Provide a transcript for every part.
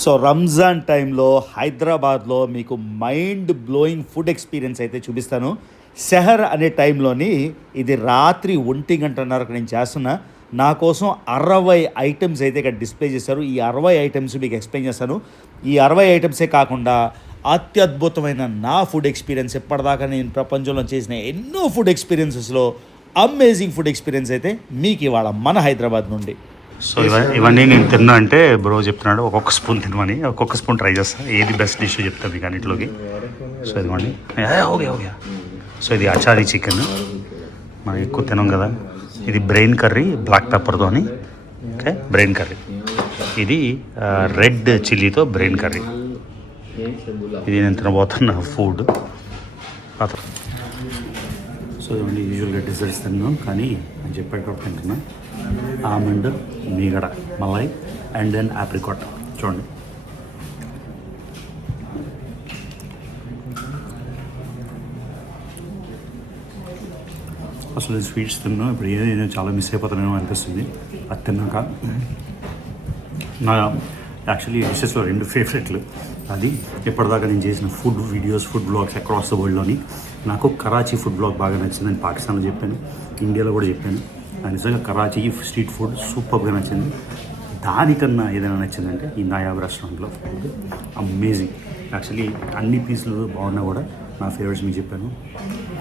So Ramzan టైంలో హైదరాబాద్లో మీకు మైండ్ బ్లోయింగ్ ఫుడ్ ఎక్స్పీరియన్స్ అయితే చూపిస్తాను. సెహర్ అనే టైంలోని ఇది రాత్రి 1:30కు నేను చేస్తున్నా. నా కోసం 60 ఐటమ్స్ అయితే ఇక్కడ డిస్ప్లే చేశారు. ఈ 60 ఐటమ్స్ మీకు ఎక్స్ప్లెయిన్ చేస్తాను. ఈ 60 ఐటమ్సే కాకుండా అత్యద్భుతమైన నా ఫుడ్ ఎక్స్పీరియన్స్, ఎప్పటిదాకా నేను ప్రపంచంలో చేసిన ఎన్నో ఫుడ్ ఎక్స్పీరియన్సెస్లో అమేజింగ్ ఫుడ్ ఎక్స్పీరియన్స్ అయితే మీకు ఇవాళ మన హైదరాబాద్ నుండి. సో ఇవన్నీ నేను తిన్నా అంటే బ్రో చెప్తున్నాడు ఒక్కొక్క స్పూన్ తినమని. ఒక్కొక్క స్పూన్ ట్రై చేస్తాను, ఏది బెస్ట్ డిష్ చెప్తాను మీకు అన్నింటిలోకి. సో ఇదిగోండి, ఓకే. సో ఇది అచారీ చికెన్, మనం ఎక్కువ తినం కదా. ఇది బ్రెయిన్ కర్రీ బ్లాక్ పెప్పర్తోని, ఓకే, బ్రెయిన్ కర్రీ. ఇది రెడ్ చిల్లీతో బ్రెయిన్ కర్రీ. ఇది నేను తినబోతున్న ఫుడ్. సో ఇవన్నీ యూజువల్గా డిజర్ట్స్ తిన్నాం, కానీ నేను చెప్పేటప్పుడు తింటున్నా ఆమండ్, మీగడ, మలై అండ్ దెన్ ఆప్రికాట్. చూడండి, అసలు స్వీట్స్ తిన్నాం. ఇప్పుడు ఏదైనా చాలా మిస్ అయిపోతానేమో అనిపిస్తుంది అది తిన్నాక. నా యాక్చువల్లీ డిషెస్లో 2 ఫేవరెట్లు. అది ఎప్పటిదాకా నేను చేసిన food videos, food blogs across the వరల్డ్లోని నాకు కరాచీ ఫుడ్ బ్లాగ్ బాగా నచ్చింది. నేను పాకిస్తాన్లో చెప్పాను, ఇండియాలో కూడా చెప్పాను. నిజంగా కరాచీ స్ట్రీట్ ఫుడ్ సూపర్గా నచ్చింది. దానికన్నా ఏదైనా నచ్చిందంటే ఈ నాయాబ్ రెస్టారెంట్లో ఫుడ్ అమేజింగ్. యాక్చువల్లీ అన్ని పీసులు బాగున్నా కూడా నా ఫేవరెట్స్ మీకు చెప్పాను.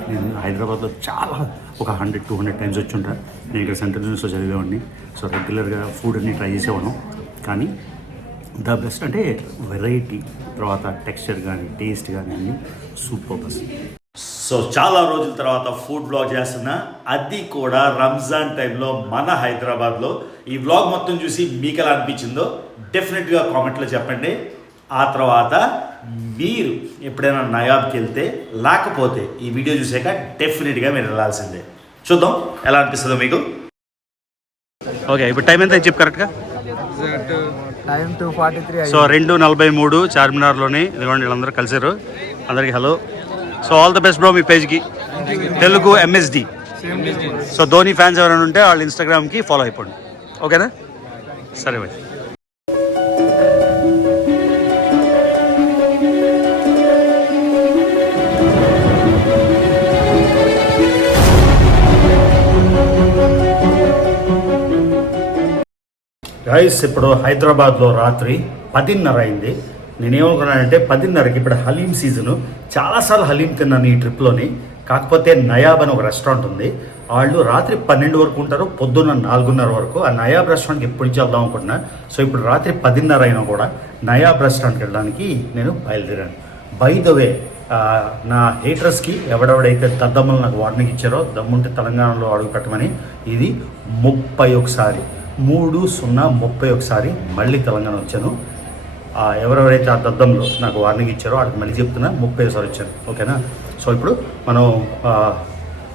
నేను హైదరాబాద్లో చాలా ఒక 100-200 టైమ్స్ వచ్చి ఉంటాను. నేను ఇక్కడ సెంట్రల్ యూనివర్సిటీలో చదివేవాడిని. సో రెగ్యులర్గా ఫుడ్ అన్ని ట్రై చేసేవాళ్ళం. కానీ ద బెస్ట్ అంటే వెరైటీ, తర్వాత టెక్స్చర్ కానీ టేస్ట్ కానీ అన్నీ సూపర్ బస్. సో చాలా రోజుల తర్వాత ఫుడ్ వ్లాగ్ చేస్తున్నా, అది కూడా రంజాన్ టైంలో మన హైదరాబాద్లో. ఈ వ్లాగ్ మొత్తం చూసి మీకు ఎలా అనిపించిందో డెఫినెట్గా కామెంట్లో చెప్పండి. ఆ తర్వాత మీరు ఎప్పుడైనా నయాబ్కి వెళ్తే, లేకపోతే ఈ వీడియో చూసాక డెఫినెట్గా మీరు వెళ్ళాల్సిందే. చూద్దాం ఎలా అనిపిస్తుందో మీకు. ఓకే, ఇప్పుడు టైం ఎంత చెప్పు కరెక్ట్గా? టైం 2:43. సో 2:43 చార్మినార్లోని. ఇదిగోండి వీళ్ళందరూ కలిసారు. అందరికీ hello. So all the best bro మీ పేజ్కి, Telugu MSD. So Dhoni fans ఎవరైనా ఉంటే వాళ్ళ ఇన్స్టాగ్రామ్కి ఫాలో అయిపోండి, ఓకేనా? సరే బాయ్. గైస్, ఇప్పుడు హైదరాబాద్లో రాత్రి 10:30 అయింది. నేనేమనుకున్నానంటే 10:30కి ఇప్పుడు హలీం సీజను. చాలాసార్లు హలీం తిన్నాను ఈ ట్రిప్లోని. కాకపోతే నయాబ్ అని ఒక రెస్టారెంట్ ఉంది, వాళ్ళు రాత్రి 12 వరకు ఉంటారు, పొద్దున్న 4:30 వరకు. ఆ నయాబ్ రెస్టారెంట్కి ఎప్పుడు నుంచి వెళ్దాం అనుకుంటున్నా. సో ఇప్పుడు రాత్రి 10:30 అయినా కూడా నయాబ్ రెస్టారెంట్కి వెళ్ళడానికి నేను బయలుదేరాను. బై ద వే, నా హేటర్స్కి ఎవడెవడైతే దద్దమ్మలు నాకు వార్నింగ్ ఇచ్చారో, దమ్ముంటే తెలంగాణలో అడుగు పెట్టమని, ఇది 30/31 మళ్ళీ తెలంగాణ వచ్చాను. ఎవరెవరైతే ఆ దద్దంలో నాకు వార్నింగ్ ఇచ్చారో వాళ్ళకి మళ్ళీ చెప్తున్నా, 30 వచ్చాను, ఓకేనా? సో ఇప్పుడు మనం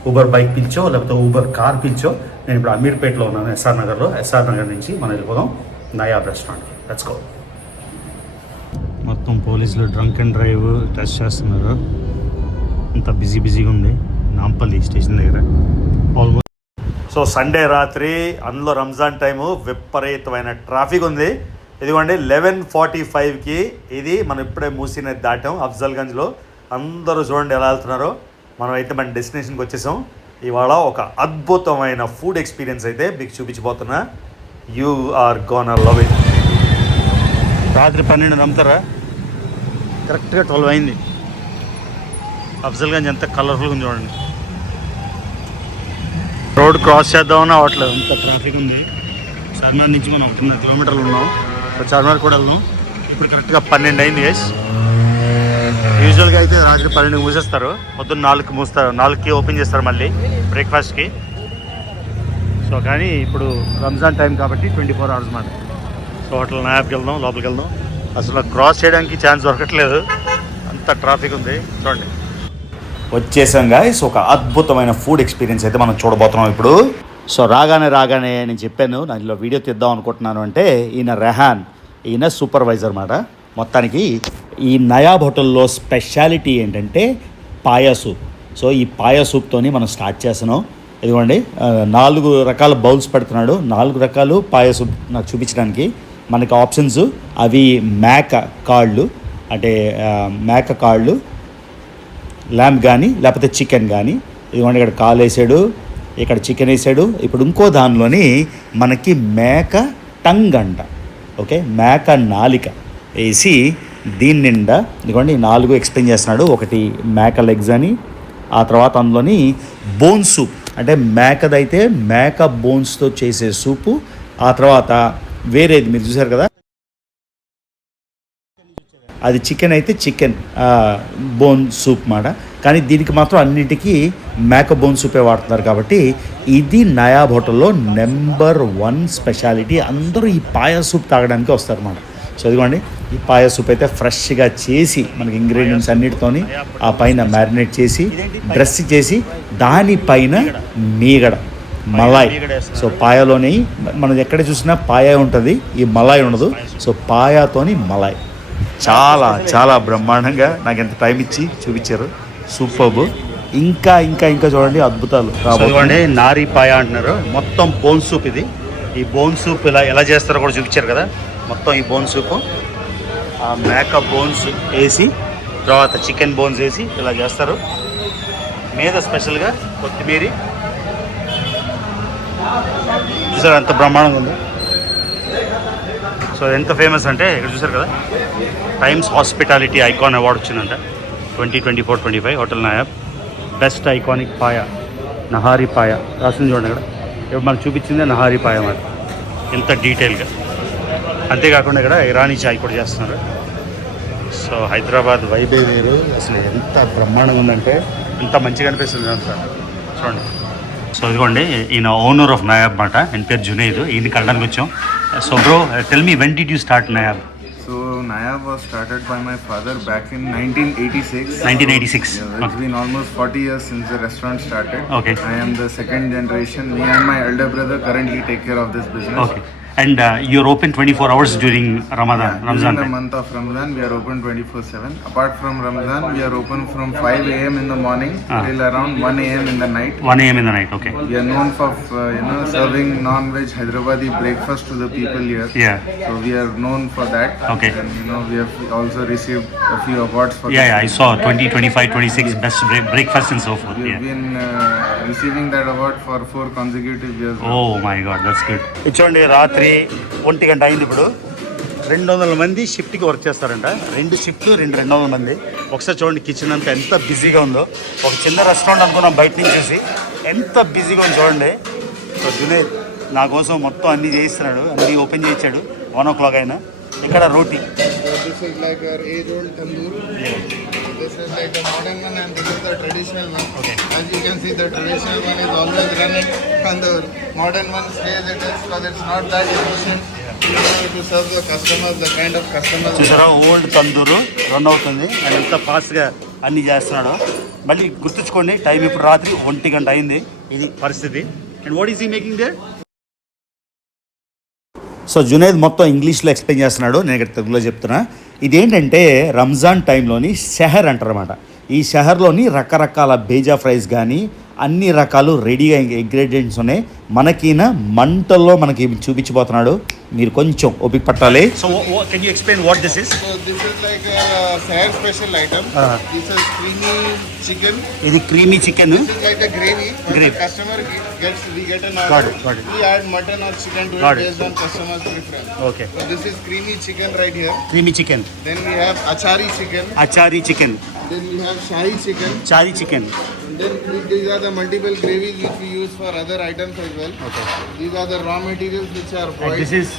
ఊబర్ బైక్ పిలిచో లేకపోతే ఊబర్ కార్ పిలిచో, నేను ఇప్పుడు అమీర్పేటలో ఉన్నాను, SR నగర్లో. SR నగర్ నుంచి మనం వెళ్ళిపోదాం నయాబ్ రెస్టారెంట్కి. Let's go. మొత్తం పోలీసులు డ్రంక్ అండ్ డ్రైవ్ టెస్ట్ చేస్తున్నారు. అంత బిజీగా ఉంది నాంపల్లి స్టేషన్ దగ్గర ఆల్మోస్ట్. సో సండే రాత్రి, అందులో రంజాన్ టైము, విపరీతమైన ట్రాఫిక్ ఉంది. ఇదిగోండి 11:45కి ఇది మనం ఇప్పుడే మూసినది దాటాం అఫ్జల్గంజ్లో. అందరూ చూడండి ఎలా వెళ్తున్నారో. మనం అయితే మన డెస్టినేషన్కి వచ్చేసాం. ఇవాళ ఒక అద్భుతమైన ఫుడ్ ఎక్స్పీరియన్స్ అయితే మీకు చూపించబోతున్నా. You are gonna love it. రాత్రి 12 నమ్ముతారా? కరెక్ట్గా 12 అయింది. అఫ్జల్గంజ్ ఎంత కలర్ఫుల్గా ఉంది చూడండి. రోడ్ క్రాస్ చేద్దామన్నా అవట్లేదు, అంత ట్రాఫిక్ ఉంది. చార్మినార్ నుంచి మనం 1.5 కిలోమీటర్లు ఉన్నాం. సో చార్మినార్ కూడా వెళ్దాం. ఇప్పుడు కరెక్ట్గా 12 అయింది గైస్. యూజువల్గా అయితే రాత్రి 12కి మూసేస్తారు, పొద్దున్న 4కి మూస్తారు, 4కి ఓపెన్ చేస్తారు మళ్ళీ బ్రేక్ఫాస్ట్కి. సో కానీ ఇప్పుడు రంజాన్ టైం కాబట్టి 24 hours మాట. సో హోటల్ నయాబ్కి వెళ్దాం, లోపలికి వెళ్దాం. అసలు క్రాస్ చేయడానికి ఛాన్స్ దొరకట్లేదు, అంత ట్రాఫిక్ ఉంది చూడండి. వచ్చేసాం గాయ్స్, ఒక అద్భుతమైన ఫుడ్ ఎక్స్పీరియన్స్ అయితే మనం చూడబోతున్నాం ఇప్పుడు. సో రాగానే నేను చెప్పాను దానిలో వీడియో తీద్దాం అనుకుంటున్నాను అంటే, ఈయన రెహాన్, ఈయన సూపర్వైజర్ మాట. మొత్తానికి ఈ నయాబ్ హోటల్లో స్పెషాలిటీ ఏంటంటే పాయా సూప్. సో ఈ పాయా సూప్తోని మనం స్టార్ట్ చేస్తున్నాం. ఇదిగోండి 4 రకాల బౌల్స్ పెడుతున్నాడు, 4 రకాలు పాయా సూప్ నాకు చూపించడానికి. మనకి ఆప్షన్స్ అవి మేక కాళ్ళు అంటే మేక కాళ్ళు, ల్యాంబ్ కానీ లేకపోతే చికెన్ కానీ. ఇదిగోండి ఇక్కడ కాలు వేసాడు, ఇక్కడ చికెన్ వేసాడు. ఇప్పుడు ఇంకో దానిలోని మనకి మేక టంగ్ అంట, ఓకే, మేక నాలిక వేసి దీని నిండా ఇదిగోండి 4 ఎక్స్ప్లెయిన్ చేస్తున్నాడు. ఒకటి మేక లెగ్స్ అని, ఆ తర్వాత అందులోని బోన్ సూప్ అంటే మేకదైతే మేక బోన్స్తో చేసే సూపు, ఆ తర్వాత వేరేది మీరు చూసారు కదా అది చికెన్ అయితే చికెన్ బోన్ సూప్ మాట. కానీ దీనికి మాత్రం అన్నిటికీ మేక బోన్ సూపే వాడుతున్నారు కాబట్టి ఇది నయాబ్ హోటల్లో నెంబర్ 1 స్పెషాలిటీ. అందరూ ఈ పాయా సూప్ తాగడానికి వస్తారన్నమాట. సో ఇదిగోండి ఈ పాయా సూప్ అయితే ఫ్రెష్గా చేసి మనకి ఇంగ్రీడియంట్స్ అన్నిటితోని ఆ పైన మ్యారినేట్ చేసి డ్రెస్ చేసి దానిపైన మీగడ మలాయ్. సో పాయాలోని మనం ఎక్కడ చూసినా పాయా ఉంటుంది, ఈ మలాయ్ ఉండదు. సో పాయాతోని మలాయ్ చాలా చాలా బ్రహ్మాండంగా నాకు ఎంత టైం ఇచ్చి చూపించారు. సూపర్బ్. ఇంకా ఇంకా ఇంకా చూడండి అద్భుతాలు రాబోతుంది. నారీ పాయ అంటున్నారు. మొత్తం బోన్ సూప్ ఇది. ఈ బోన్ సూప్ ఎలా చేస్తారో కూడా చూపించారు కదా. మొత్తం ఈ బోన్ సూపు ఆ మేక బోన్స్ వేసి తర్వాత చికెన్ బోన్స్ వేసి ఇలా చేస్తారు. మీద స్పెషల్గా కొత్తిమీర చూసారు ఎంత బ్రహ్మాండంగా ఉంది. సో ఎంత ఫేమస్ అంటే ఇక్కడ చూసారు కదా టైమ్స్ హాస్పిటాలిటీ ఐకాన్ అవార్డు వచ్చిందంట 2024-25 హోటల్ నాయాబ్ బెస్ట్ ఐకానిక్ పాయ నహారీ పాయ రాసింది చూడండి. ఇక్కడ ఇప్పుడు మనకు చూపించిందే నహారీ పాయ అన్నమాట ఇంత డీటెయిల్గా. అంతేకాకుండా ఇక్కడ ఇరానీ చాయ్ కూడా చేస్తున్నారు. సో హైదరాబాద్ వైబే వేరు. అసలు ఎంత బ్రహ్మాండంగా ఉందంటే ఎంత మంచిగా అనిపిస్తుంది సార్ చూడండి. సో ఇదిగోండి ఈయన ఓనర్ ఆఫ్ నాయాబ్ మాట, ఆయన పేరు జునైద్. ఈయన కలడానికి వచ్చాం. So bro tell me when did you start Nayab? So Nayab was started by my father back in 1986. 1986. Yeah, it's been almost 40 years since the restaurant started. Okay. I am the second generation. Me and my elder brother currently take care of this business. Okay. And you're open 24 hours during Ramadan, Yeah, Ramzan during the time. month of Ramadan, we are open 24/7. Apart from Ramadan, we are open from 5 a.m. in the morning till around 1 a.m. in the night. 1 a.m. in the night, okay. We are known for serving non-veg Hyderabadi breakfast to the people here. Yeah. So we are known for that. Okay. And we have also received a few awards for Yeah, that. I saw 2025-26 best breakfast and so forth. We have Yeah. been receiving that award for 4 consecutive years. Oh my God, that's good. చూడండి రాత్రి 1 గంట అయింది. ఇప్పుడు 200 మంది షిఫ్ట్కి work చేస్తారంట. 2 షిఫ్ట్లు 200 మంది. ఒకసారి చూడండి కిచెన్ అంతా ఎంత బిజీగా ఉందో. ఒక చిన్న రెస్టారెంట్ అనుకున్నాం బయట నుంచి చూసి, ఎంత బిజీగా ఉంది చూడండి. సో జునైద్ నా కోసం మొత్తం అన్నీ చేయిస్తున్నాడు, అన్నీ ఓపెన్ చేయించాడు 1 o'clock అయినా. ఇక్కడ రోటీ. This is like our age-old tandoor. This is like the modern one and this is the traditional one. Okay. As you can see, the traditional one is always running and the modern one stays it is because it's not that efficient. You know, to serve the customers, the kind of customers. చూసారా old tandoori run అవుతుంది and ఎంత ఫాస్ట్గా అన్నీ చేస్తున్నాడు. మళ్ళీ గుర్తుంచుకోండి time ఇప్పుడు రాత్రి 1 గంట అయింది. ఇది పరిస్థితి. And what is he making their? So Junaid మొత్తం ఇంగ్లీష్లో ఎక్స్ప్లెయిన్ చేస్తున్నాడు, నేను ఇక్కడ తెలుగులో చెప్తున్నా. ఇదేంటంటే రంజాన్ టైంలోని షహర్ అంటారన్నమాట. ఈ షహర్లోని రకరకాల బేజా ఫ్రైస్ కానీ అన్ని రకాలు రెడీగా ఇంగ్రీడియంట్స్ ఉన్నాయి. మనకిన మంటల్లో మనకి చూపించబోతున్నాడు, మీరు కొంచెం ఓపిక పట్టాలి. So can you explain what this is? So this is like a Sahar special item. This is creamy chicken. ఇది creamy chicken. This is like a gravy. When Gravy. the customer we get an Got order. it, got it. We add mutton or chicken to Got it it. based on customer's preference. Okay. So this is creamy chicken right here. Creamy chicken, Then we have achari chicken. Achari chicken, Then we have shahi chicken. Chari chicken. And then these are the multiple gravies which we use for other items as well. Okay. These are the raw materials which are boiled. This is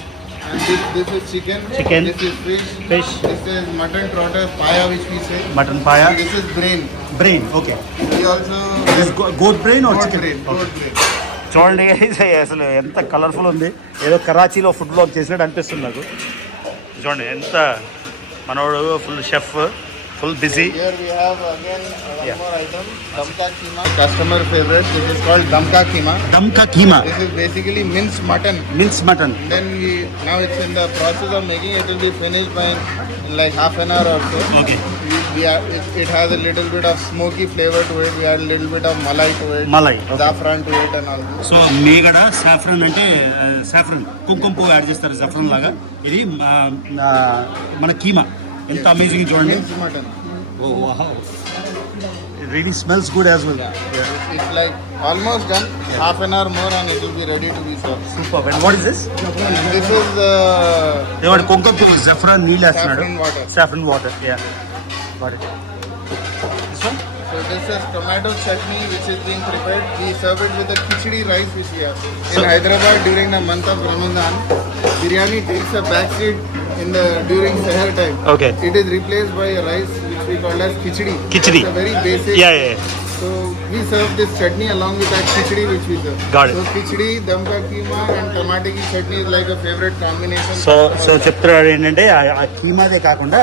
And this is chicken. Chicken. This is fish. Fish. This is mutton trotter paya which we say. Mutton paya, And this is brain. Brain. Okay. We also this goat brain or goat chicken? brain. Goat brain. చూడండి అసలు ఎంత colourful ఉంది. ఏదో కరాచీలో food blog చేసినట్టు అనిపిస్తుంది నాకు. చూడండి ఎంత మనోడు full chef, full busy. Here we have again one Yeah. more item, damka keema. Customer favorite. This is called damka keema. Damka keema, This is basically minced mutton. Mince mutton. Then now it's in the process of making. It will be finished by in like half an hour or so. Okay. We it has a little bit of smoky flavor to it. We add a little bit of malai to it. Malai, okay. Saffron to it and all this. So మీగడ saffron అంటే saffron కుంకుమ పువ్వు add చేస్తారు saffron లాగా. ఇది మన కీమా ఎంత amazing చూడండి. Minced mutton. Oh wow, it really smells good as well. It's like almost done. Half an hour more and it will be ready to be served. Superb. And what is this? This is ఇవాడు కుంకుమ పువ్వు జఫ్రాన్ నీళ్ళు వేస్తున్నాడు. saffron water. Saffron water, yeah got it. This one So this is tomato chutney which is being prepared. We serve it with the khichdi rice which we have. In Hyderabad during the month of Ramadan, biryani takes a backseat during Sahar time. Okay. It is replaced by a rice which we call as khichdi. Khichdi. It's a very basic. Yeah. So we serve this chutney along with that khichdi which we serve. Got it. So khichdi, dum ka keema and tomato ki chutney is like a favorite combination. So చెప్తున్నాడు ఏంటంటే ఆ కీమాదే కాకుండా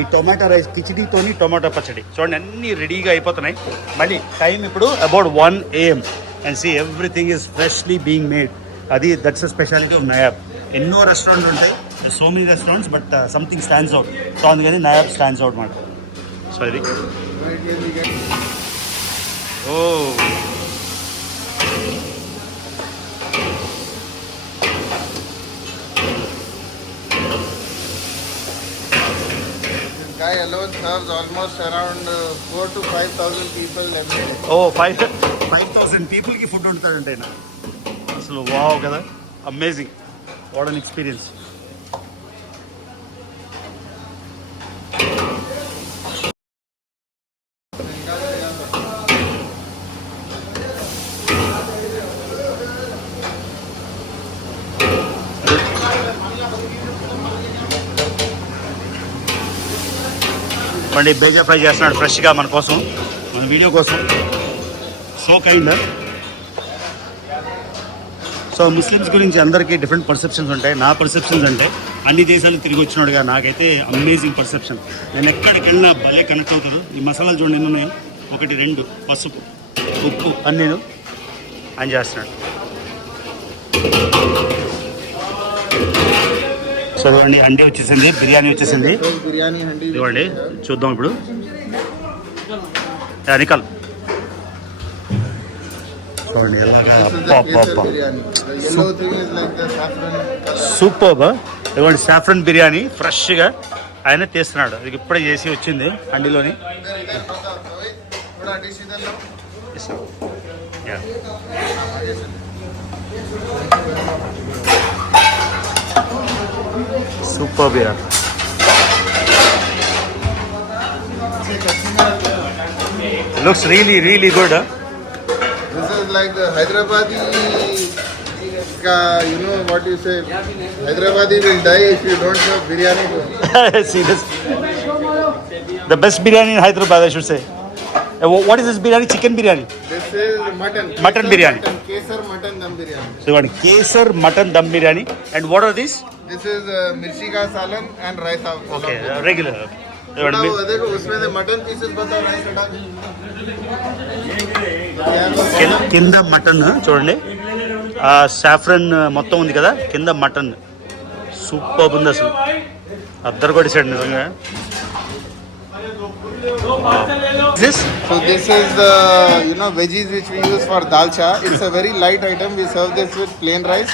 ఈ tomato rice కిచిడీతోని tomato పచ్చడి చూడండి అన్నీ రెడీగా అయిపోతున్నాయి. మళ్ళీ టైం ఇప్పుడు about 1 AM and see everything is freshly being made. అది that's a speciality of Nayab. ఎన్నో రెస్టారెంట్లు ఉంటాయి, so many restaurants, but something stands out. So అందుకని నయాబ్ స్టాండ్స్ అవుట్ మాట. సో ఇది Right here we get oh this guy alone serves almost around 4,000 to 5,000 people every day. ఓ 5,000 పీపుల్కి food వండుతాడంటే ఆయన. అసలు wow కదా, అమేజింగ్, వాట్ అన్ ఎక్స్పీరియన్స్. మళ్ళీ బేగా fry చేస్తున్నాడు ఫ్రెష్గా మన కోసం, మన వీడియో కోసం. So kind. సో ముస్లిమ్స్ గురించి అందరికీ డిఫరెంట్ పర్సెప్షన్స్ ఉంటాయి. నా పర్సెప్షన్స్ అంటే అన్ని దేశాలు తిరిగి వచ్చినాడుగా నాకైతే అమేజింగ్ పర్సెప్షన్. నేను ఎక్కడికి వెళ్ళినా భలే కనెక్ట్ అవుతారు. ఈ మసాలాలు చూడండి ఎన్ని ఉన్నాయి, 1 2 పసుపు ఉప్పు అన్నీ ఆయన చేస్తున్నాడు. సో చూడండి అండి వచ్చేసింది, బిర్యానీ వచ్చేసింది. So biryani handi. ఇవ్వండి చూద్దాం ఇప్పుడు. నికల్ చూడండి ఎలాగా This is the kesar biryani. The yellow thing is like the saffron color. సూపర్గా. ఇవ్వండి సాఫ్రన్ బిర్యానీ ఫ్రెష్గా ఆయన తీస్తున్నాడు. ఇది ఇప్పుడే చేసి వచ్చింది అండిలోని. थोड़ा dish इधर लो. Super biryani. Looks really really good. This is like the Hyderabadi, you know what you say, Hyderabadi will die if you don't have biryani to him. Serious. The best biryani in Hyderabad, I should say. What is this biryani? Chicken biryani? This is mutton. Mutton Kesar biryani. Mutton, kesar mutton dum biryani. So you want kesar mutton dum biryani. And what are these? This is mirchi ka salan and raita. Okay, regular. You want वो देखो उसमें से mutton pieces बताओ rice हटा के. కింద mutton చూడండి, ఆ సాఫ్రన్ మొత్తం ఉంది కదా, కింద మటన్ సూపర్ ఉంది అసలు. అద్దరు కొట్టేసాడు నిజంగా. So this is the veggies which we use for dalcha. It's a very light item. We serve this with plain rice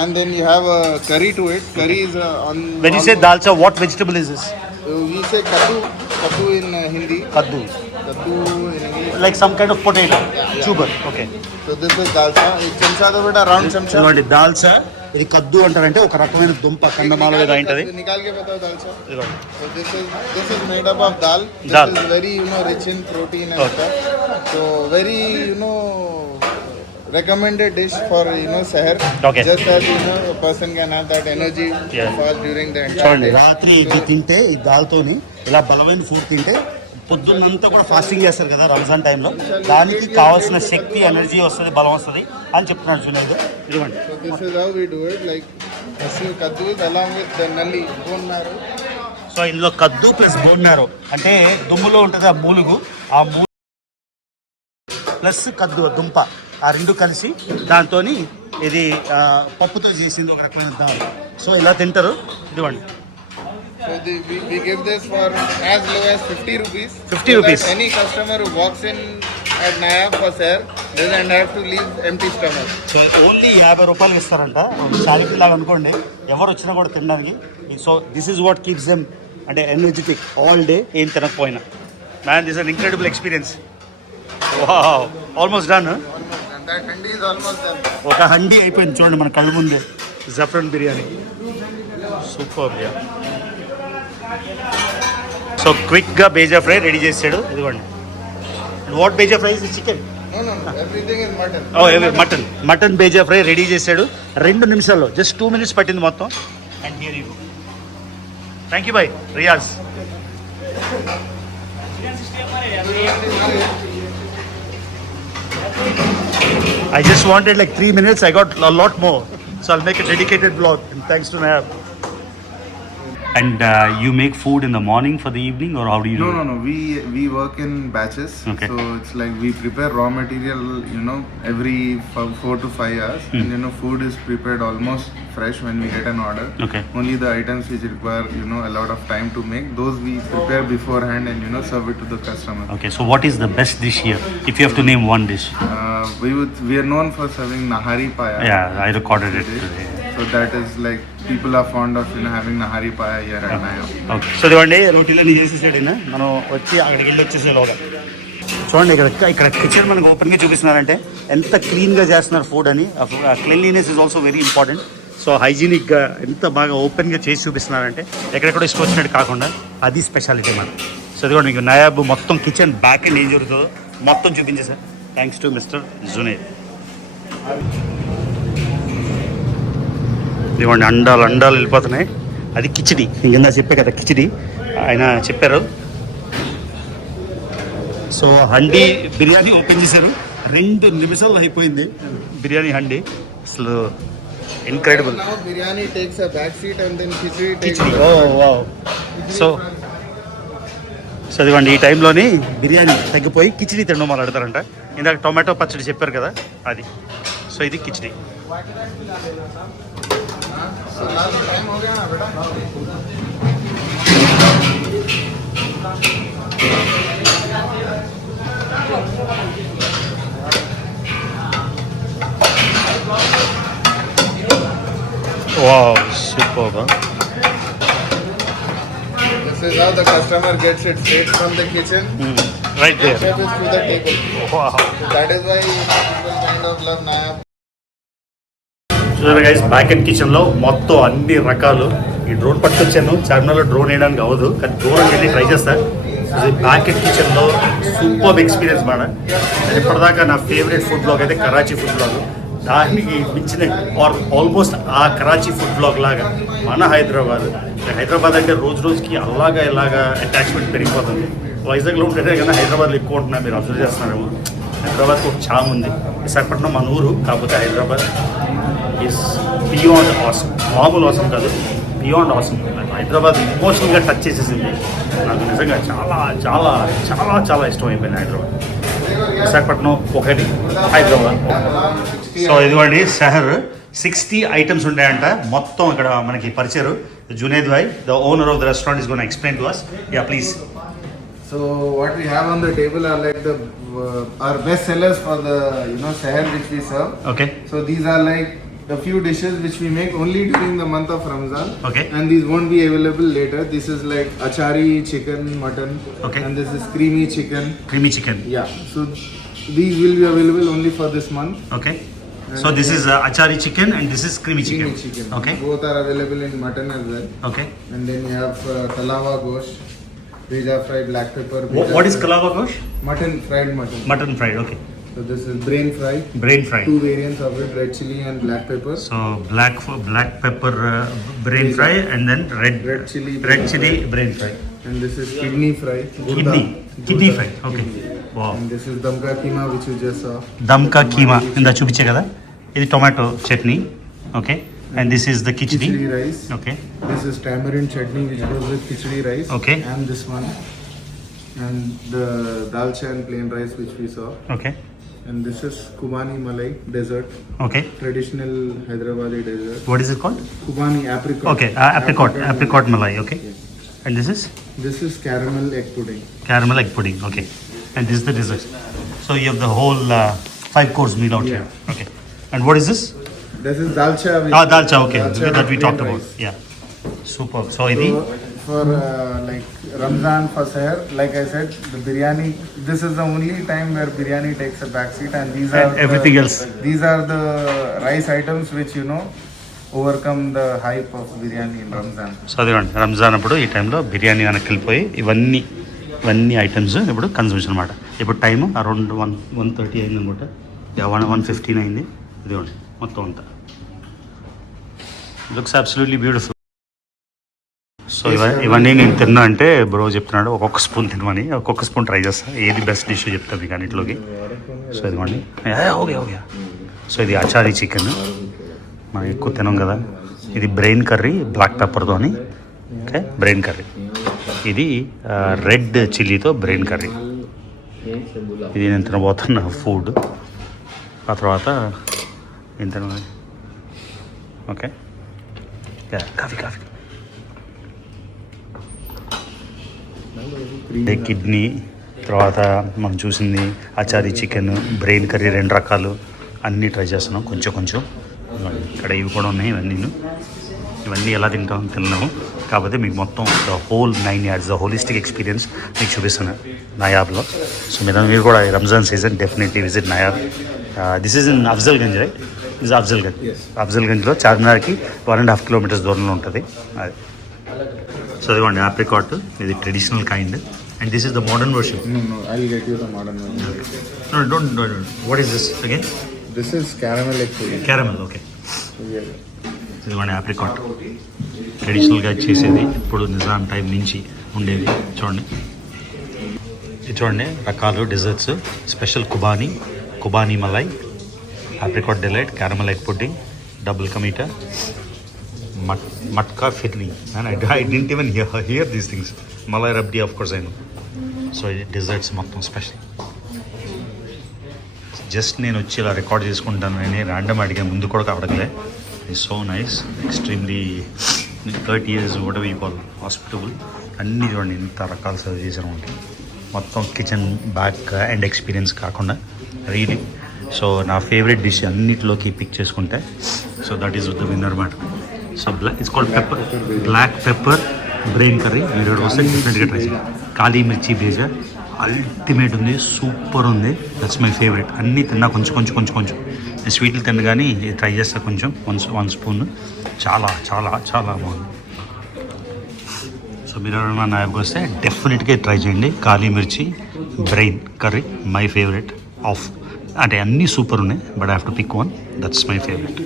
and then you have a curry to it. Curry is on. When you say dalcha, what vegetable is this? We say kaddu in Hindi. Kaddu. Kaddu in English. Like some kind of potato, tuber. Okay. So this is dalcha. It's chamcha to beta round chamcha. ఇదిగోండి దాల్చా. ఇది కద్దు అంటారంటే ఒక రకమైన దుంప కందమాల మీద ఉంటుంది. निकाल के बताओ dalcha. ఇదిగోండి. So this is made up of dal. This Dal. is very rich in protein and Okay. stuff. So very recommended dish for seher. Okay. Just that a person can have that energy Yeah. for during the entire చూడండి day. రాత్రి ఇది తింటే ఈ దాల్తోని ఇలా బలమైన food తింటే పొద్దున్నంతా కూడా fasting చేస్తారు కదా రంజాన్ టైంలో, దానికి కావాల్సిన శక్తి ఎనర్జీ వస్తుంది, బలం వస్తుంది అని చెప్తున్నాడు జునైద్. ఇదిగోండి. So this is how we do it. Like kaddu is along with the nalli bone marrow. So ఇందులో కద్దు ప్లస్ బోన్నారు అంటే దుమ్ములో ఉంటుంది ఆ మూలుగు, ఆ మూలు ప్లస్ కద్దు దుంప, ఆ రెండు కలిసి దాంతో ఇది పప్పుతో చేసింది ఒక రకమైన దాల్. సో ఇలా తింటారు. ఇదివ్వండి So we give this for as low as 50 rupees. 50 so rupees. that any customer who walks in at Nayab for sale doesn't have to leave empty stomach. So only 50 రూపాయలు ఇస్తారంట చారిటీ లాగా అనుకోండి, ఎవరు వచ్చినా కూడా తినడానికి. So this is what keeps them అంటే energetic all day, ఏం తినకపోయినా. Man, this an incredible experience. Wow, almost done. And that handi is almost done. ఒక హండీ అయిపోయింది చూడండి మన కళ్ళ ముందే. జఫ్రాన్ బిర్యానీ సూపర్. సో క్విక్గా బేజా ఫ్రై రెడీ చేసాడు, ఇదిగోండి. What bheja fry is chicken? No, everything is mutton. Mutton bheja fry ready చేశాడు 2 నిమిషాల్లో, జస్ట్ 2 minutes పట్టింది మొత్తం. And here you go. Thank you bhai Riyaz. I just wanted like 3 minutes. I got a lot more. So I'll make a dedicated vlog. And thanks to Nayab. And you make food in the morning for the evening, or how do you do it? No. We work in batches. Okay. So it's like we prepare raw material, every 4 to 5 hours, and food is prepared almost fresh when we get an order. Okay. Only the items which require a lot of time to make, those we prepare beforehand and serve it to the customer. Okay, so what is the best dish here? If you have to name one dish. We are known for serving Nahari Paya. Yeah, I recorded it today. So that is like people are fond of having Nahari Paya here at Nayab. Okay, so ఇదిగోండి రోటీలన్నీ చేసేసాడు. మనం వచ్చి అక్కడికి వెళ్ళి వచ్చేసేలోగా చూడండి, ఇక్కడ kitchen మనకు ఓపెన్గా చూపిస్తున్నారంటే ఎంత క్లీన్గా చేస్తున్నారు ఫుడ్ అని. Cleanliness is also very important. So హైజీనిక్గా ఎంత బాగా ఓపెన్గా చేసి చూపిస్తున్నారంటే ఎక్కడెక్కడో ఇష్టం వచ్చినట్టు కాకుండా, అది స్పెషాలిటీ మనం. సో ఇదిగోండి మీకు నయాబ్ మొత్తం కిచెన్ బ్యాక్ అండ్ ఏం జరుగుతుందో మొత్తం చూపించేసారు, థ్యాంక్స్ టు మిస్టర్ జునేద్. ఇదిగోండి అండాలు వెళ్ళిపోతున్నాయి. అది కిచిడి, కింద చెప్పే కదా కిచిడి, ఆయన చెప్పారు. సో హండీ బిర్యానీ ఓపెన్ చేశారు, 2 నిమిషాల్లో అయిపోయింది బిర్యానీ హండీ. అసలు incredible. Now biryani takes a back seat and then khichdi takes khichdi, a oh wow. So ఇదిగోండి ఈ టైంలోని బిర్యానీ తగ్గిపోయి కిచిడి తినడం మొదలు పెడతారంట. ఇందాక టొమాటో పచ్చడి చెప్పారు కదా అది. సో ఇది khichdi. So last time ho gaya na beta. Wow, super. This is how the customer gets it straight from the kitchen. Right there. Chef is to the table. Wow. So that is why people kind of love Nayab. చూసారు guys, back and కిచెన్లో మొత్తం అన్ని రకాలు. ఈ drone పట్టుకొచ్చాను, చార్మినార్లో drone వేయడానికి అవ్వదు కానీ drone వెళ్ళి ట్రై చేస్తాను. బ్యాక్ అండ్ కిచెన్లో సూపర్ ఎక్స్పీరియన్స్ మాట. ఇప్పటిదాకా నా ఫేవరెట్ ఫుడ్ బ్లాగ్ అయితే కరాచీ ఫుడ్ బ్లాగ్. దానికి మించిన ఆల్మోస్ట్ ఆ కరాచీ ఫుడ్ బ్లాగ్ లాగా మన హైదరాబాద్ అంటే రోజు రోజుకి ఇలాగా అటాచ్మెంట్ పెరిగిపోతుంది. వైజాగ్లో ఉంటేనే కానీ హైదరాబాద్లో ఎక్కువ ఉంటున్నా, మీరు అబ్జర్వ్ చేస్తున్నారేమో. హైదరాబాద్కి ఒక చామ్ ఉంది. విశాఖపట్నం మన ఊరు, కాకపోతే హైదరాబాద్ ఈస్ బియాండ్ ఆసమ్. మామూలు ఆసమ్ కాదు, బియాండ్ ఆసమ్. హైదరాబాద్ ఇమోషనల్గా టచ్ చేసేసింది. నాకు నిజంగా చాలా చాలా చాలా చాలా ఇష్టమైపోయింది హైదరాబాద్. విశాఖపట్నం ఒకటి, హైదరాబాద్. సో ఇదిగోండి షహర్ 60 ఐటమ్స్ ఉంటాయంట మొత్తం. ఇక్కడ మనకి పరిచయం Junaid bhai, the owner of the restaurant, is gonna explain to us. Yeah please. So what we have on the table are like the our best sellers for the seher which we serve. Okay. So these are like a few dishes which we make only during the month of Ramzan. Okay. And these won't be available later. This is like achari chicken, mutton. Okay. And this is creamy chicken. Creamy chicken. Yeah. So these will be available only for this month. Okay. So this is achari chicken and this is creamy chicken. Creamy chicken. Okay. Both are available in mutton as well. Okay. And then we have talawa gosht, beja fried black pepper. What is kalava gosh? Mutton, fried mutton. Mutton fried. Okay. So this is brain fry. Brain fried. 2 variants of it, red chili and black pepper. So black pepper brain fry and then red chili brain fry. And this is kidney fry. Kidney fry. Okay. Wow. And this is damka keema which you just saw. Damka keema ఇందా చూపించే కదా, ఇది tomato chutney. Okay. And this is the khichdi. Khichdi rice. Okay. This is tamarind chutney which goes with khichdi rice. Okay. And this one. And the dalcha and plain rice which we saw. Okay. And this is Kubani Malai dessert. Okay. Traditional Hyderabadi dessert. What is it called? Kubani apricot. Okay. Apricot malai. Okay. Yes. And this is This is caramel egg pudding. caramel egg pudding. Okay. And this is the dessert. So you have the whole 5-course meal out here. Okay. And what is this? This is dalcha. Dalcha. Okay. Dalcha That we with talked plain about. rice. Yeah. Super. So ఇది For like Ramzan for Seher, like I said, the biryani. This is the only time where biryani takes a backseat, and these are And everything else. These are the rice items which overcome the hype of biryani in Ramzan. So అదిగోండి రంజాన్ అప్పుడు ఈ టైంలో బిర్యానీ వెనక్కి వెళ్ళిపోయి ఇవన్నీ items ఇప్పుడు కన్సూమ్షన్ అనమాట. ఇప్పుడు టైం అరౌండ్ 1:30 అయింది అనమాట. 1:15 అయింది. ఇదిగోండి మొత్తం అంతా లుక్స్ అబ్సల్యూట్లీ బ్యూటిఫుల్. సో ఇవన్నీ నేను తిన్నా అంటే బ్రో చెప్తున్నాడు ఒక్కొక్క స్పూన్ తినమని. ఒక్కొక్క స్పూన్ ట్రై చేస్తాను, ఏది బెస్ట్ డిష్ చెప్తాను మీకు అన్నింటిలోకి. సో ఇదిగోండి ఓకే. సో ఇది అచారీ చికెన్, మనం ఎక్కువ తినం కదా. ఇది బ్రెయిన్ కర్రీ బ్లాక్ పెప్పర్తోని. Okay, brain curry. ఇది రెడ్ చిల్లీతో బ్రెయిన్ కర్రీ. ఇది నేను తినబోతున్న ఫుడ్. ఆ తర్వాత ఏం తినాలి? Okay, coffee. కిడ్నీ, తర్వాత మనం చూసింది అచారీ చికెన్, బ్రెయిన్ కర్రీ, 2 రకాలు అన్నీ ట్రై చేస్తున్నాం కొంచెం. ఇక్కడ ఇవి కూడా ఉన్నాయి. ఇవన్నీ ఎలా తిన్నాము. కాకపోతే మీకు మొత్తం the whole 9 yards the holistic experience మీకు చూపిస్తున్నాను నయాబ్లో. సో మీరు కూడా Ramzan season definitely visit Nayab. This is in Afzalgunj, right? Is అఫ్జల్గంజ్లో చార్మినార్కి 1.5 kilometers దూరంలో ఉంటుంది అది. సో ఇదిగోండి ఆప్రికాట్, ఇది traditional kind. And this is the modern version. No, I'll get you the modern one. No, don't. What is this again? This is caramel egg pudding. Caramel, okay. Yeah. ఇదిగోండి apricot ట్రెడిషనల్గా చేసేది, ఇప్పుడు Nizam time నుంచి ఉండేది. చూడండి రకాలు desserts. Special khubani malai, apricot delight, caramel egg pudding, double ka meetha, matka phirni. I didn't even hear these things. Malai rabdi, of course I know. So ఇది desserts మొత్తం స్పెషల్. జస్ట్ నేను వచ్చి ఇలా రికార్డ్ చేసుకుంటాను అని ర్యాండమ్ అడిగా, ముందు కూడా అడగలే. It's so nice, extremely 30 years whatever you call hospitable. అన్నీ చూడండి ఇంత రకాలు సర్వ్ చేసాను ఉంటాయి. మొత్తం కిచెన్ బ్యాక్ అండ్ ఎక్స్పీరియన్స్ కాకుండా రియలీ. సో నా ఫేవరెట్ డిష్ అన్నిటిలోకి పిక్ చేసుకుంటే so that is the winner మాట. So it's called black pepper brain curry. మీరు వస్తే డిఫరెంట్గా ట్రై చేయండి. కాళీ మిర్చి బేజా అల్టిమేట్ ఉంది, సూపర్ ఉంది. That's my favourite. అన్నీ తిన్నా కొంచెం. నేను స్వీట్లు తిన్న కానీ ట్రై చేస్తా కొంచెం, 1 spoon. చాలా బాగుంది. సో మీరు ఎవరైనా నాయకు వస్తే డెఫినెట్గా ట్రై చేయండి. కాళీ మిర్చి బ్రెయిన్ కర్రీ మై ఫేవరెట్ అంటే అన్నీ సూపర్ ఉన్నాయి, but I have to pick one. That's my favourite.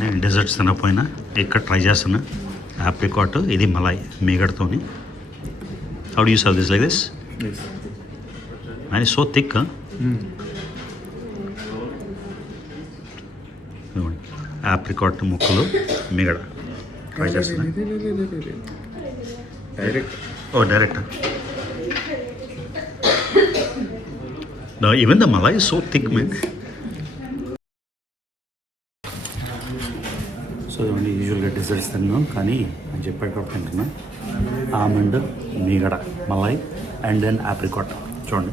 నేను డెజర్ట్స్ తినకపోయినా ఇక్కడ ట్రై చేస్తున్నా. ఆప్రికాట్, ఇది మలాయ్ మీగడతోని. How do you serve this like this? And so thick. Apricot ముక్కలు మిగడ ట్రై చేస్తున్నా. Direct. Even the malai is so thick, man. So ఇవన్నీ యూజువల్గా డెజర్ట్స్ తిన్నాం, కానీ నేను చెప్పేటప్పుడు తింటున్నా. ఆమండ్, మీగడ, మలై అండ్ దెన్ ఆప్రికాట్. చూడండి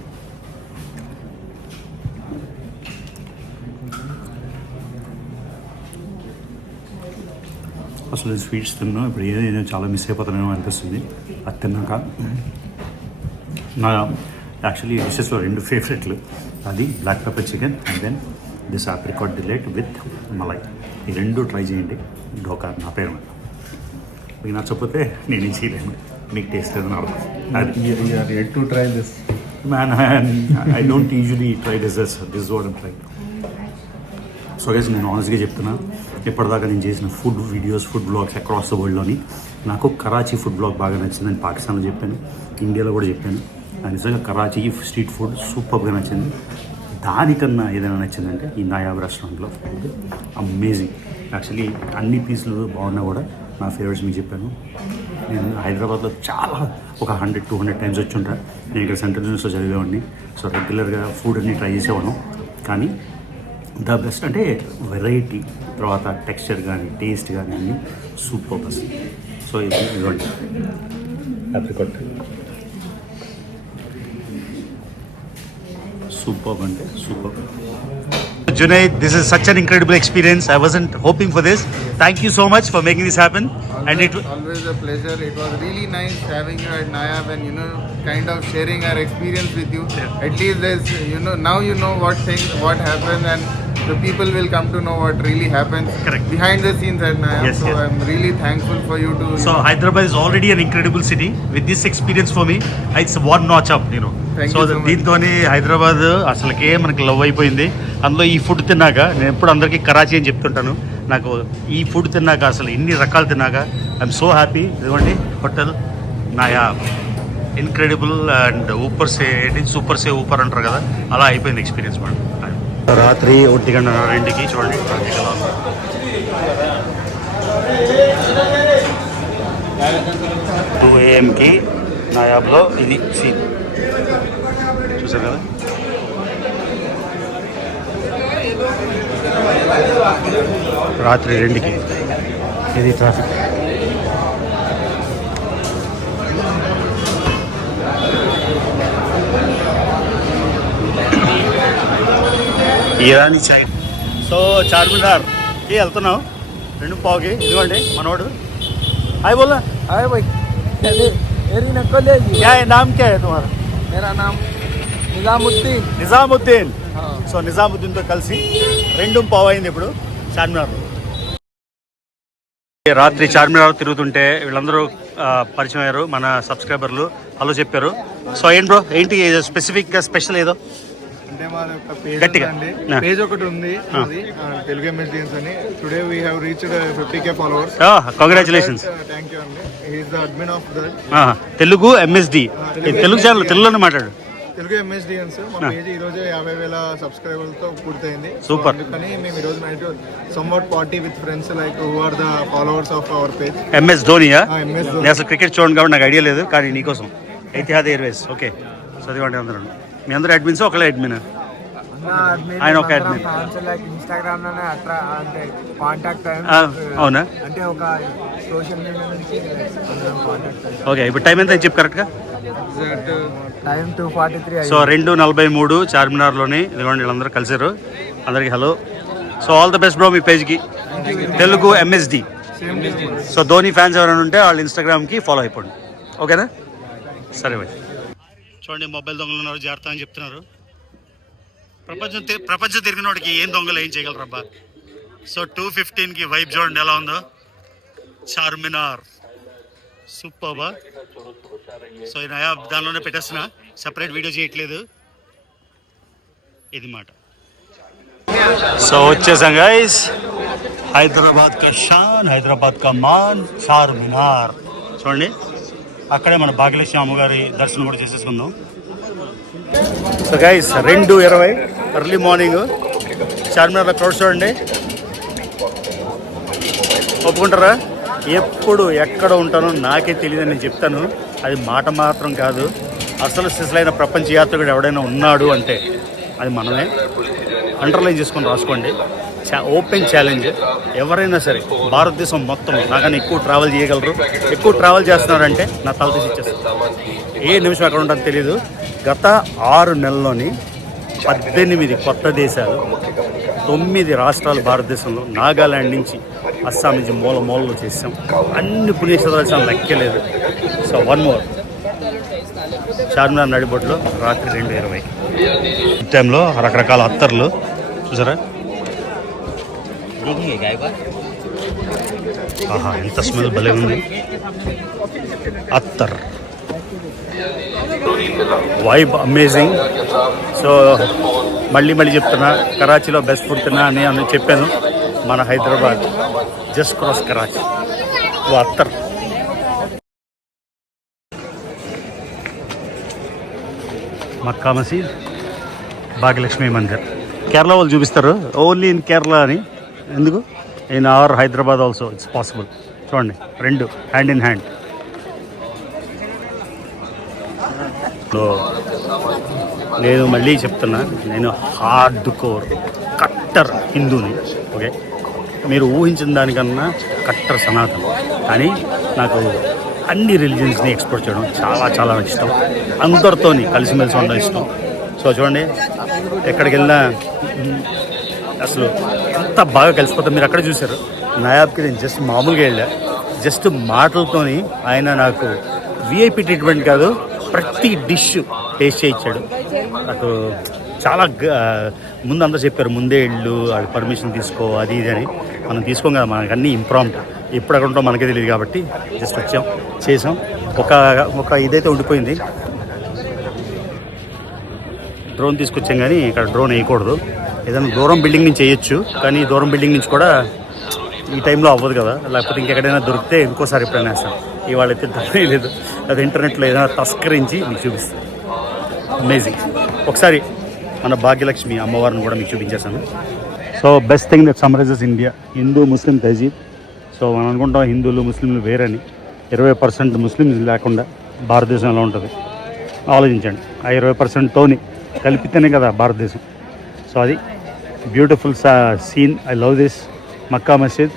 అసలు స్వీట్స్ తిన్నాం. ఇప్పుడు ఏదైనా చాలా మిస్ అయిపోతానేమో అనిపిస్తుంది అది తిన్నాక. నా యాక్చువల్లీ డిషెస్లో 2 ఫేవరెట్లు, అది black pepper chicken and then this apricot delight with malai. ఈ 2 ట్రై చేయండి. డోకా నా పేరు మీద. మీకు నచ్చకపోతే నేనేం చేయలేను, మీకు టేస్ట్ ఏదైనా అర్థం. To try this. Man, I don't usually try desserts. This is what I'm trying. So guys నేను ఆనెస్ట్గా చెప్తున్నా, ఇప్పటిదాకా నేను చేసిన food videos, food blogs across the వరల్డ్లోని నాకు కరాచీ ఫుడ్ బ్లాగ్ బాగా నచ్చిందని పాకిస్తాన్లో చెప్పాను, ఇండియాలో కూడా చెప్పాను. నిజంగా కరాచీ స్ట్రీట్ ఫుడ్ సూపర్గా నచ్చింది. దానికన్నా ఏదైనా నచ్చిందంటే ఈ నాయాబ్ రెస్టారెంట్లో ఫుడ్ అమేజింగ్. యాక్చువల్లీ అన్ని పీసులు బాగున్నా కూడా నా ఫేవరెట్స్ మీకు చెప్పాను. నేను హైదరాబాద్లో చాలా ఒక 100-200 times వచ్చి ఉంటాను. నేను ఇక్కడ సెంట్రల్ యూనివర్సిటీలో చదివేవాడిని. సో రెగ్యులర్గా ఫుడ్ అన్నీ ట్రై చేసేవాళ్ళం. కానీ ద బెస్ట్ అంటే వెరైటీ, తర్వాత టెక్స్చర్ కానీ టేస్ట్ కానీ అన్నీ సూపర్ బెస్ట్. సో ఇదిగోండి apricot. Superb అంటే super. Junaid, this is such an incredible experience. I wasn't hoping for this. Thank you so much for making this happen. And it Always a pleasure. It was really nice having you at Nayab and kind of sharing our experience with you. Yeah. At least there's now what happened, and the people will come to know what really happens Correct. behind the scenes at Nayab. Yes, so yes. I'm really thankful for you to. So Hyderabad is already an incredible city. With this experience for me, it's one notch up, Thank so you so much. దీంతోనే హైదరాబాద్ అసలుకే మనకి love అయిపోయింది. అందులో ఈ food తిన్నాక నేను ఎప్పుడు అందరికీ కరాచీ అని చెప్తుంటాను. నాకు ఈ ఫుడ్ తిన్నాక అసలు ఇన్ని రకాలు తిన్నాక ఐఎమ్ సో హ్యాపీ. ఇదిగోండి హోటల్ నాయాబ్, ఇన్క్రెడిబుల్ అండ్ సూపర్ సే ఊపర్ అంటారు కదా, అలా అయిపోయింది ఎక్స్పీరియన్స్ మాట. రాత్రి 1:02 చూడండి ట్రాఫిక్ ఎలా ఉంది. 2 AM నాయాబ్లో ఇది సీన్ చూసారు కదా. రాత్రి 2కి ఇది ట్రాఫిక్. ఇరానీ చాయ్. సో చార్మినార్కి వెళ్తున్నాం 2:15. ఇదిగోండి మనోడు. హాయ్ బోలా. हाय भाई मेरी नकल है जी। क्या है, नाम क्या है तुम्हारा? मेरा नाम निजामुद्दीन। నిజాముద్దీన్. हाँ। సో నిజాముద్దీన్తో కలిసి 2:15 అయింది ఇప్పుడు చార్మినార్. రాత్రి చార్మినార్ తిరుగుతుంటే వీళ్ళందరూ పరిచయం అయ్యారు, మన సబ్స్క్రైబర్లు. హలో చెప్పారు. సో ఏంటి స్పెసిఫిక్ గా స్పెషల్ ఏదో అంటే మా యొక్క పేజ్ గట్టిగా. అండి, ఆ. పేజ్ ఒకటి ఉంది అది తెలుగు MSDNs అని. Today we have reached 50K followers. Congratulations. Thank you అండి. He is the admin of that Telugu MSD. Telugu channel తెలుగులోనే మాట్లాడు. తెలుగు MSDNs మా పేజ్ ఈ రోజు 50,000 సబ్స్క్రైబర్లతో పూర్తయింది. Super. అందుకని మేము ఈ రోజు night somewhat party with friends like who are the followers of our page. MS ధోనియా? MS ధోని. నేను అసలు క్రికెట్ చూడండి కాబట్టి నాకు ఐడియా లేదు, కానీ నీకోసం ఎతిహాద్ ఎయిర్వేస్. ఓకే, చదివండి అందరూ. మీ అందరూ అడ్మిన్స్ ఒకళ్ళే అడ్మిన్? ఆయన ఒక admin. లైక్ ఇన్స్టాగ్రామ్ లోనే అట్లా అంటే కాంటాక్ట్ అవునా? అంటే ఒక సోషల్ మీడియా నుంచి కాంటాక్ట్ అయ్యాం. ఓకే, ఇప్పుడు టైం ఎంత చెప్పు కరెక్ట్గా. టైం 2:43 సో 2:43 చార్మినార్లోని. ఇదిగోండి వీళ్ళందరూ కలిసారు. అందరికీ hello. So all the best bro మీ పేజ్కి, Telugu MSD. So Dhoni fans ఎవరైనా ఉంటే వాళ్ళు ఇన్స్టాగ్రామ్కి ఫాలో అయిపోండి. ఓకేనా? సరే బాయ్. చూడండి మొబైల్ దొంగలు ఉన్నారు, జాగ్రత్త అని చెప్తున్నారు. ప్రపంచం తిరిగిన వాడికి ఏం దొంగలు ఏం చేయగలరు అబ్బా. సో 2:15కి వైబ్ చూడండి ఎలా ఉందో. చార్మినార్ సూపర్ బా. సో ఈ నయా దానిలోనే పెట్టేస్తున్నా, సెపరేట్ వీడియో చేయట్లేదు. ఇది మాట. సో వచ్చేసాం గైస్. హైదరాబాద్ కా షాన్, హైదరాబాద్ కా మాన్, చార్మినార్. చూడండి అక్కడే మన భాగ్యలక్ష్మి అమ్మగారి దర్శనం కూడా చేసేసుకుందాం. సో గైస్ 2:20 ఎర్లీ మార్నింగ్ చార్మినార్లో క్రౌడ్ చూడండి. ఒప్పుకుంటారా? ఎప్పుడు ఎక్కడ ఉంటానో నాకే తెలియదు నేను చెప్తాను. అది మాట మాత్రం కాదు, అసలు సిసలైన ప్రపంచ యాత్రికుడు ఎవడైనా ఉన్నాడు అంటే అది మనమే. అండర్లైన్ చేసుకొని రాసుకోండి. Open challenge. ఎవరైనా సరే భారతదేశం మొత్తం నాకన్నా ఎక్కువ ట్రావెల్ చేయగలరు. ఎక్కువ ట్రావెల్ చేస్తున్నారంటే నా తల తీసి ఇచ్చేస్తాను. ఏ నిమిషం ఎక్కడ ఉంటుందో తెలియదు. గత 6 నెలల్లోని 18 కొత్త దేశాలు, 9 రాష్ట్రాలు భారతదేశంలో, నాగాల్యాండ్ నుంచి అస్సాం నుంచి మూలలో చేసాం. అన్ని పుణ్యక్షేత్రాలు లెక్కలేదు. సో 1 more చార్మినార్ నడిబొడ్లో రాత్రి 2:20 టైంలో రకరకాల అత్తర్లు చూసారా. ఆహా, ఎంత స్మెల్ భలే ఉంది. అత్తర్ వైబ్ అమేజింగ్. సో మళ్ళీ చెప్తున్నా, కరాచీలో బెస్ట్ ఫుడ్ తిన్నా అని చెప్పాను. మన హైదరాబాద్ జస్ట్ క్రాస్ కరాచీ. అత్తర్ మక్కా మసీద్, భాగ్యలక్ష్మి మందిర్. కేరళ వాళ్ళు చూపిస్తారు ఓన్లీ ఇన్ కేరళ అని. ఎందుకు? In our Hyderabad also it's possible. చూడండి, 2 హ్యాండ్ ఇన్ హ్యాండ్. నేను మళ్ళీ చెప్తున్నా, నేను హార్డ్ కోర్ కట్టర్ హిందూని. ఓకే, మీరు ఊహించిన దానికన్నా కట్టర్ సనాతనం. కానీ నాకు అన్ని రిలీజియన్స్ని ఎక్స్ప్లోర్ చేయడం చాలా చాలా నాకు ఇష్టం. అందరితోని కలిసిమెలిసి ఉండడం ఇష్టం. సో చూడండి, ఎక్కడికి వెళ్ళినా అసలు ఎంత బాగా కలిసిపోతాం. మీరు అక్కడ చూశారు, నయాబ్కి నేను జస్ట్ మామూలుగా వెళ్ళా, జస్ట్ మాటలతోని ఆయన నాకు విఐపి ట్రీట్మెంట్ కాదు, ప్రతి డిష్ టేస్ట్ చేయించాడు. నాకు చాలా ముందు అందరూ చెప్పారు, ముందే ఇళ్ళు అది పర్మిషన్ తీసుకో అది ఇది అని. మనం తీసుకోం కదా, మనకు అన్నీ ఇంప్రాంప్ట్, ఎప్పుడు అక్కడ ఉంటాం మనకే తెలియదు కాబట్టి జస్ట్ వచ్చాం, చేసాం. ఒక ఇదైతే ఉండిపోయింది, డ్రోన్ తీసుకొచ్చాం కానీ ఇక్కడ డ్రోన్ వేయకూడదు. ఏదైనా దూరం బిల్డింగ్ నుంచి వేయచ్చు, కానీ దూరం బిల్డింగ్ నుంచి కూడా ఈ టైంలో అవ్వదు కదా, లేకపోతే ఇంకెక్కడైనా దొరికితే ఇంకోసారి ఎప్పుడైనా వేస్తాం. ఇవాళ అయితే దొరకలేదు, అది ఇంటర్నెట్లో ఏదైనా తస్కరించి మీకు చూపిస్తాను. అమేజింగ్. ఒకసారి మన భాగ్యలక్ష్మి అమ్మవారిని కూడా మీకు చూపించేస్తాను. So best thing that summarizes India, Hindu Muslim tehzeeb. So మనం అనుకుంటాం హిందువులు ముస్లింలు వేరని, 20% ముస్లిమ్స్ లేకుండా భారతదేశంలో ఉంటుంది. ఆలోచించండి, ఆ 20%తోని కలిపితేనే కదా భారతదేశం. సో అది beautiful scene. I love this. Mecca Masjid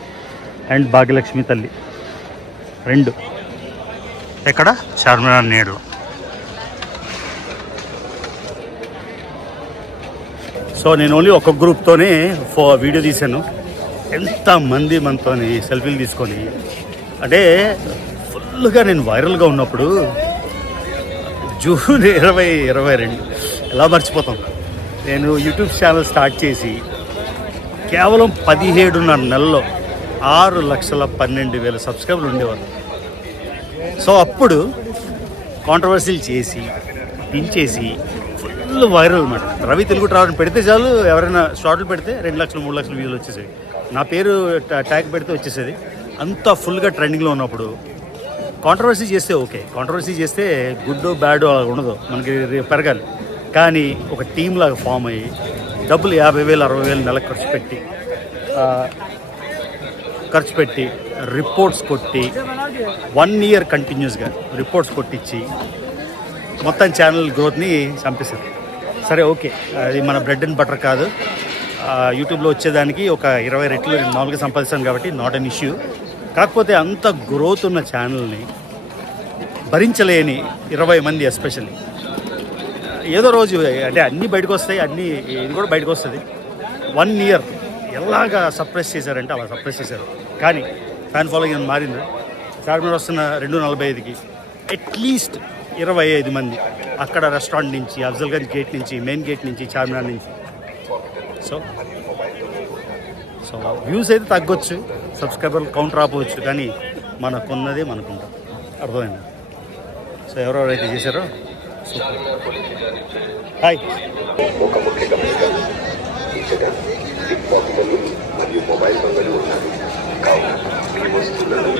and Bhagyalakshmi తల్లి రెండు ఎక్కడ చార్మినార్ నీడలో. సో నేను ఓన్లీ ఒక గ్రూప్తోనే వీడియో తీశాను. ఎంతమంది మనతోని సెల్ఫీలు తీసుకొని, అంటే ఫుల్గా నేను వైరల్గా ఉన్నప్పుడు జూన్ 2022 ఎలా మర్చిపోతాం. నేను యూట్యూబ్ ఛానల్ స్టార్ట్ చేసి కేవలం 17.5 నెలల్లో 6,12,000 సబ్స్క్రైబర్లు ఉండేవారు. సో అప్పుడు కాంట్రవర్సీలు చేసి పించేసి ఫుల్ వైరల్ అనమాట. రవి తెలుగు ట్రావెల్ పెడితే చాలు, ఎవరైనా షార్ట్లు పెడితే 2 లక్షలు 3 లక్షల వ్యూలు వచ్చేసేవి. నా పేరు ట్యాగ్ పెడితే వచ్చేసేది. అంత ఫుల్గా ట్రెండింగ్లో ఉన్నప్పుడు కాంట్రవర్సీ చేస్తే ఓకే, కాంట్రవర్సీ చేస్తే గుడ్ బ్యాడ్ అలా ఉండదు, మనకి పెరగాలి. కానీ ఒక టీం లాగా ఫామ్ అయ్యి డబ్బులు 50,000 60,000 నెలకు ఖర్చు పెట్టి రిపోర్ట్స్ కొట్టి 1 ఇయర్ కంటిన్యూస్గా రిపోర్ట్స్ కొట్టించి మొత్తం ఛానల్ గ్రోత్ని చంపేశారు. సరే ఓకే, అది మన బ్రెడ్ అండ్ బటర్ కాదు. యూట్యూబ్లో వచ్చేదానికి ఒక 20 రెట్లు నేను మామూలుగా సంపాదిస్తాను కాబట్టి నాట్ అన్ ఇష్యూ. కాకపోతే అంత గ్రోత్ ఉన్న ఛానల్ని భరించలేని 20 మంది ఎస్పెషల్లీ ఏదో రోజు అంటే అన్నీ బయటకు వస్తాయి, అన్నీ ఇది కూడా బయటకు వస్తుంది. 1 ఇయర్ ఎలాగా సప్రెస్ చేశారంటే అలా సప్రెస్ చేశారు. కానీ ఫ్యాన్ ఫాలోయింగ్ మారింది. చార్మినార్ వస్తున్న 2:45కి అట్లీస్ట్ 25 మంది అక్కడ రెస్టారెంట్ నుంచి, అఫ్జల్గంజ్ గేట్ నుంచి, మెయిన్ గేట్ నుంచి, చార్మినార్ నుంచి. సో వ్యూస్ అయితే తగ్గొచ్చు, సబ్స్క్రైబర్లు కౌంటర్ ఆపవచ్చు, కానీ మనకున్నదే మనకుంటాం. అర్థమైంది. సో ఎవరెవరైతే చేశారో సూపర్. హాయ్. ఒక ముఖ్య గమనిక, ఈ జగ పిక్ పాకెట్లు మరియు మొబైల్ దొంగలు ఉన్నారు. కావున మీ వస్తువులను